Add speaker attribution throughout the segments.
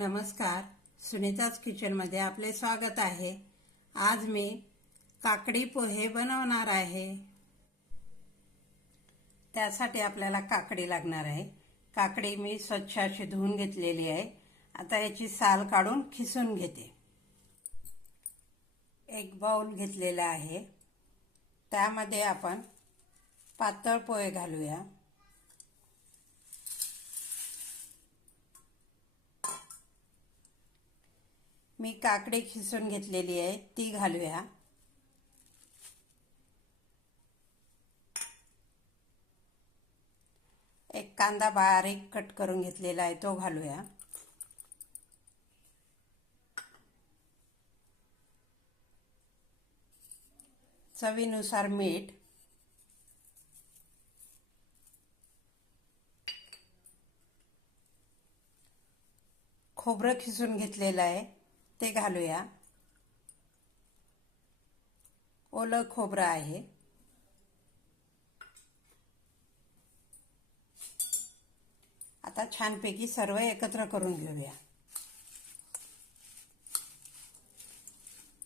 Speaker 1: नमस्कार. सुनीताज किचनमध्ये आपले स्वागत आहे. आज मी काकडी पोहे बनवणार आहे. त्यासाठी आपल्याला काकडी लागणार आहे. काकडी मी स्वच्छ अशी धुवून घेतलेली आहे. आता याची साल काढून खिसून घेते. एक बाउल घेतलेला आहे. त्यामध्ये आपण पातळ पोहे घालूया. मी काकडी खिसून घेतलेली आहे ती घालूया. एक कांदा बारीक कट करून घेतलेला आहे तो घालूया. चवीनुसार मीठ. खोबरं खिसून घेतलेलं आहे. ते घालूया. ओलं खोबरं आहे. आता छानपैकी सर्व एकत्र करून घेऊया.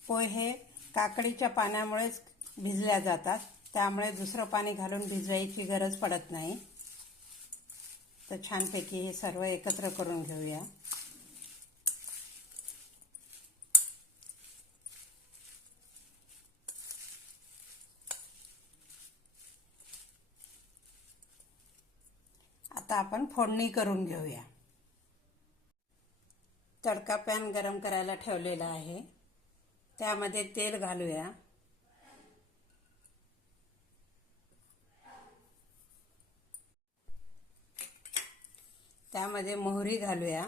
Speaker 1: पोहे काकडीच्या पाण्यामुळेच भिजल्या जातात. त्यामुळे दुसरं पाणी घालून भिजवायची गरज पडत नाही. तर छानपैकी हे सर्व एकत्र करून घेऊया. आता आपण फोडणी करून घेऊया. तडका पॅन गरम करायला ठेवलेला आहे. त्यामध्ये तेल घालूया. त्यामध्ये मोहरी घालूया.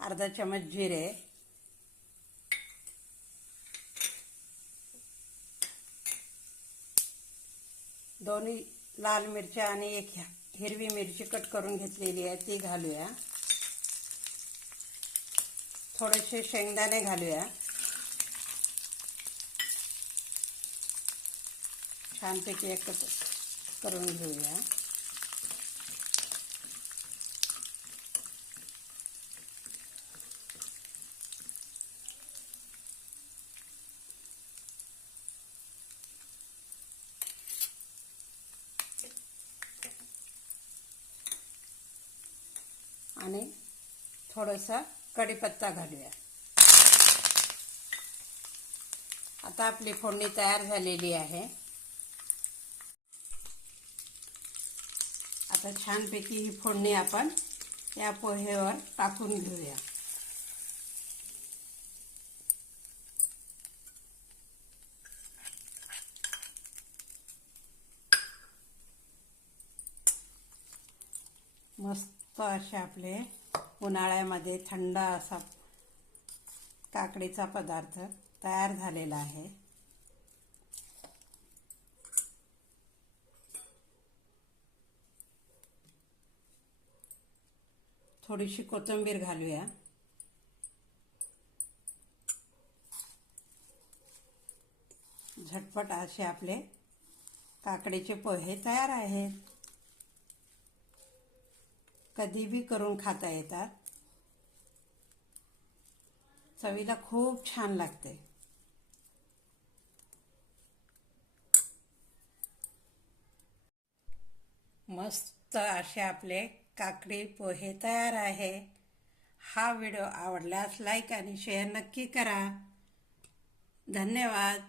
Speaker 1: अर्धा चमच जिरे. दोन्ही लाल मिरच्या आणि एक हिरवी मिरची कट करून घेतलेली आहे ती घालूया. थोडेसे शेंगदाणे घालूया. छानपैकी एकत्र करून घेऊया. आणि थोडंसं कढीपत्ता घालूया. आता आपली फोडणी तयार झालेली आहे. आता छानपैकी ही फोडणी आपण या पोहेवर टाकून घेऊया. मस्त असे आपले उन्हाळ्यामध्ये थंड असा काकडीचा पदार्थ तयार झालेला आहे. थोडीशी कोथिंबीर घालूया. झटपट असे आपले काकडीचे पोहे तयार आहेत. कधीबी करून खाता येतात. चवीला खूप छान लागते. मस्त असे आपले काकडी पोहे तयार आहे. हा व्हिडिओ आवडल्यास लाईक आणि शेअर नक्की करा. धन्यवाद.